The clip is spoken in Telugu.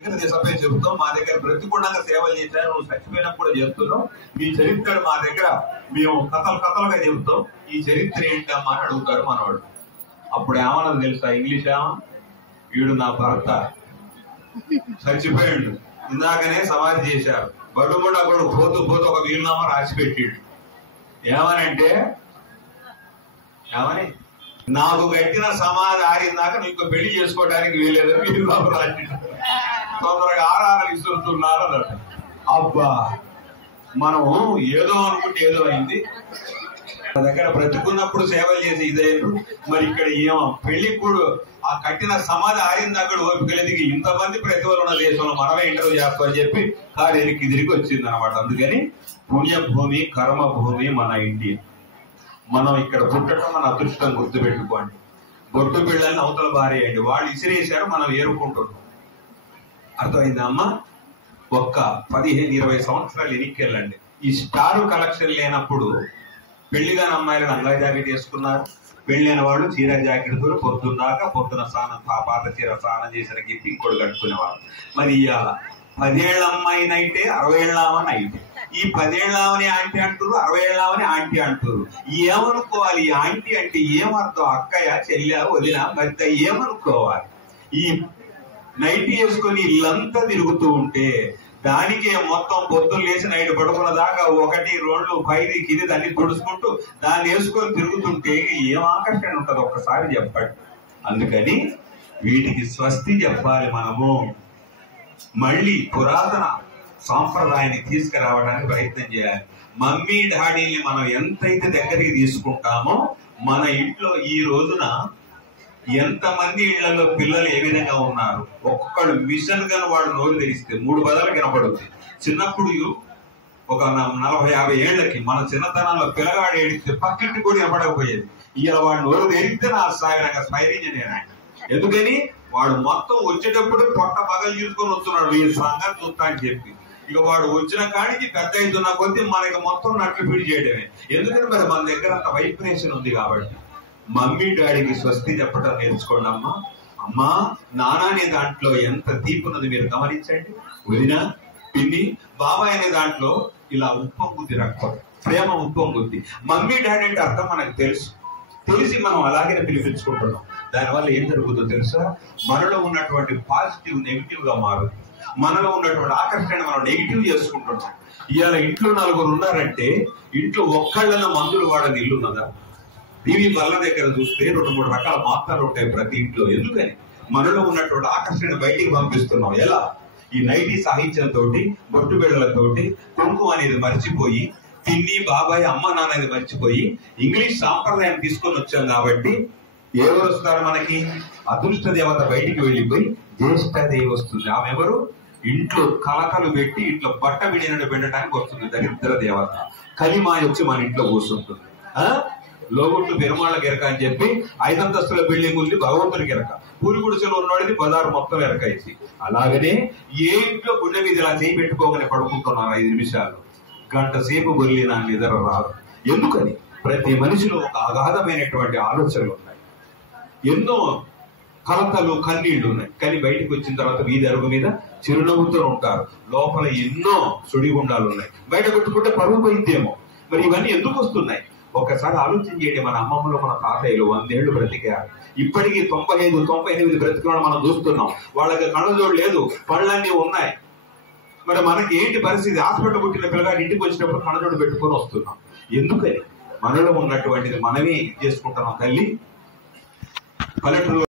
సభ్య చెబుతాం మా దగ్గర ప్రతికూలంగా సేవలు చేశారు, నువ్వు చచ్చిపోయినప్పుడు కూడా చేస్తున్నావు, మీ చరిత్ర మా దగ్గర మేము కథలుగా చెబుతాం, ఈ చరిత్ర ఏంటమ్మా అని అడుగుతారు మనవాడు. అప్పుడు ఏమన్నది తెలుసా ఇంగ్లీష్ ఏమో, వీడు నా భర్త చచ్చిపోయాడు, ఇందాకనే సమాధి చేశారు, బడుగుడు అప్పుడు పోతూ పోతూ ఒక వీలునామా రాసి పెట్టిండు. ఏమనంటే ఏమని, నాకు కట్టిన సమాధి ఆరిందాక నీకు పెళ్లి చేసుకోవడానికి వీలేదని వీలునామా రాసి తొందరగా ఆరాధన ఇస్తున్నారు అన్నట్టు. అబ్బా, మనం ఏదో అనుకుంటే ఏదో అయింది. దగ్గర బ్రతుకున్నప్పుడు సేవలు చేసి ఇదైనా మరి ఇక్కడ ఏమో పెళ్లికి కూడా ఆ కట్టిన సమాధి ఆరిందాక ఓపికలేదు, ఇంతమంది ప్రతిభలు ఉన్న దేశంలో మనమే ఇంటర్వ్యూ చేస్తామని చెప్పి కాదేనికి తిరిగి వచ్చింది అనమాట. అందుకని పుణ్యభూమి కర్మభూమి మన ఇండియా. మనం ఇక్కడ పుట్టడం మన అదృష్టం, గుర్తుపెట్టుకోండి. బొట్టు బిళ్ళని అవతల బారేయండి, వాళ్ళు ఇసిరేశారు, మనం ఏరుకుంటున్నాం. అర్థమైందా అమ్మా? ఒక్క 15-20 సంవత్సరాలు ఎన్నికెళ్ళండి. ఈ స్టార్ కలెక్షన్ లేనప్పుడు పెళ్లిగాని అమ్మాయిలు లంగా జాకెట్ వేసుకున్నారు, పెళ్ళైన వాళ్ళు చీర జాకెట్ పొద్దున్నాక పొద్దున స్నానం పాత చీర స్నానం చేసిన గిప్పి ఇంకోటి కట్టుకునేవాళ్ళు. మరి ఇవాళ 10 ఏళ్ల అమ్మాయి నైటే 60 ఏళ్ల నైటే, ఈ 10 ఏళ్లవని ఆంటీ అంటారు, 60 ఏళ్లవని ఆంటీ అంటారు. ఏమనుకోవాలి? ఈ ఆంటీ అంటే ఏమర్థం? అక్కయ్య, చెల్లె, వదిన, భర్త ఏమనుకోవాలి? ఈ నైట్ వేసుకొని ఇల్లంతా తిరుగుతూ ఉంటే దానికి మొత్తం పొద్దున్న లేచి నైట్ పడుకున్న దాకా 1, 2 5 కింది దాన్ని తుడుచుకుంటూ దాన్ని వేసుకొని తిరుగుతుంటే ఏం ఆకర్షణ ఉంటది ఒక్కసారి చెప్పండి. అందుకని వీటికి స్వస్తి చెప్పాలి. మనము మళ్ళీ పురాతన సాంప్రదాయాన్ని తీసుకురావడానికి ప్రయత్నం చేయాలి. మమ్మీ డాడీని మనం ఎంతైతే దగ్గరికి తీసుకుంటామో మన ఇంట్లో ఈ రోజున ఎంతమంది ఇళ్లలో పిల్లలు ఏ విధంగా ఉన్నారు. ఒక్కొక్కడు మిషన్ గా వాడు నోరు తెరిస్తే 3 పదాలు వినపడుతుంది. చిన్నప్పుడు ఒక 40-50 ఏళ్లకి మన చిన్నతనంలో పిల్లగాడు ఏడిస్తే పక్కింటి కూడా వినపడకపోయేది. ఇలా వాడు నోరు తెరిస్తే నా స్మైరింగ్. ఎందుకని వాడు మొత్తం వచ్చేటప్పుడు పొట్ట పగలు చూసుకొని వస్తున్నాడు, ఈ సంగతి చూస్తా అని చెప్పి. ఇక వాడు వచ్చిన కాడికి పెద్ద అవుతున్న కొద్దీ మనకి మొత్తం నట్లు పిడి చేయడమే. ఎందుకని మరి మన దగ్గర అంత వైబ్రేషన్ ఉంది కాబట్టి. మమ్మీ డాడీకి స్వస్తి చెప్పడం నేర్చుకోండి అమ్మా. అమ్మా నాన్న అనే దాంట్లో ఎంత తీపున్నది మీరు గమనించండి. వదిన, పిన్ని, బాబాయ్ అనే దాంట్లో ఇలా ఉప్పొంగుద్ది రక్తం, ప్రేమ ఉప్పొంగుద్ది. మమ్మీ డాడీ అంటే అర్థం మనకు తెలిసి మనం అలాగే పిలిపించుకుంటున్నాం. దానివల్ల ఏం జరుగుతుందో తెలుసా? మనలో ఉన్నటువంటి పాజిటివ్ నెగిటివ్ గా మారుతుంది. మనలో ఉన్నటువంటి ఆకర్షణ మనం నెగిటివ్ చేసుకుంటున్నాం. ఇవాళ ఇంట్లో 4 ఉన్నారంటే ఇంట్లో ఒక్కళ్ళన మందులు వాడని ఇల్లు ఉన్నదా? టీవీ బల్ల దగ్గర చూస్తే 2-3 రకాల మాత్రలు ఉంటాయి ప్రతి ఇంట్లో. ఎందుకని? మనలో ఉన్నటువంటి ఆకర్షణ బయటికి పంపిస్తున్నాం. ఎలా? ఈ నైటీ సాహిత్యంతో, బొట్టు బిళ్ళలతోటి, కుంకుమ అనేది మర్చిపోయి, పిన్ని, బాబాయ్, అమ్మ, నాన్న అనేది మర్చిపోయి ఇంగ్లీష్ సాంప్రదాయాన్ని తీసుకొని వచ్చాం. కాబట్టి ఎవరు వస్తారు మనకి? అదృష్ట దేవత బయటికి వెళ్ళిపోయి జ్యేష్ఠదేవి వస్తుంది. ఆమె ఎవరు? ఇంట్లో కలకలు పెట్టి ఇంట్లో బట్ట విడినట్టు పెట్టడానికి వస్తుంది దరిద్ర దేవత. కలిమాయ వచ్చి మన ఇంట్లో కూర్చుంటుంది. లోగుంటు పెరుమాళ్ళ గిరక అని చెప్పి 5 అంతస్తుల బిల్డింగ్ ఉంది, భగవంతుడి గిరక. పూరి గుడిసెలో ఉన్నవాడిది బజారు మొత్తం ఎరక అయింది. అలాగనే ఏ ఇంట్లో గుండె మీద ఇలా చేయి పెట్టుకోగానే పడుకుంటున్నారు 5 నిమిషాలు, గంట సేపు బొల్లినా నిద్ర రాదు. ఎందుకని? ప్రతి మనిషిలో ఒక అగాధమైనటువంటి ఆలోచనలు ఉన్నాయి, ఎన్నో కలతలు, కన్నీళ్లు ఉన్నాయి. కానీ బయటకు వచ్చిన తర్వాత వీధి అరుగు మీద చిరునవ్వుతూ ఉంటారు. లోపల ఎన్నో సుడిగుండాలు ఉన్నాయి. బయట పెట్టుకుంటే పరువు పోయిద్దేమో. మరి ఇవన్నీ ఎందుకు వస్తున్నాయి? ఒక్కసారి ఆలోచన చేయండి. మన అమ్మమ్మలు, మన తాతయ్యలు 100 ఏళ్లు బ్రతికారు. ఇప్పటికీ 95-98 బ్రతికలను మనం చూస్తున్నాం. వాళ్ళకి కళ్ళజోడు లేదు, పళ్ళన్నీ ఉన్నాయి. మరి మనకి ఏంటి పరిస్థితి? హాస్పిటల్ పుట్టిన పిల్లగాడు ఇంటికి వచ్చినప్పుడు కళ్ళజోడు పెట్టుకొని వస్తున్నాం. ఎందుకని? మనలో ఉన్నటువంటిది మనమే చేసుకుంటున్నాం. తల్లి పల్లెటూరు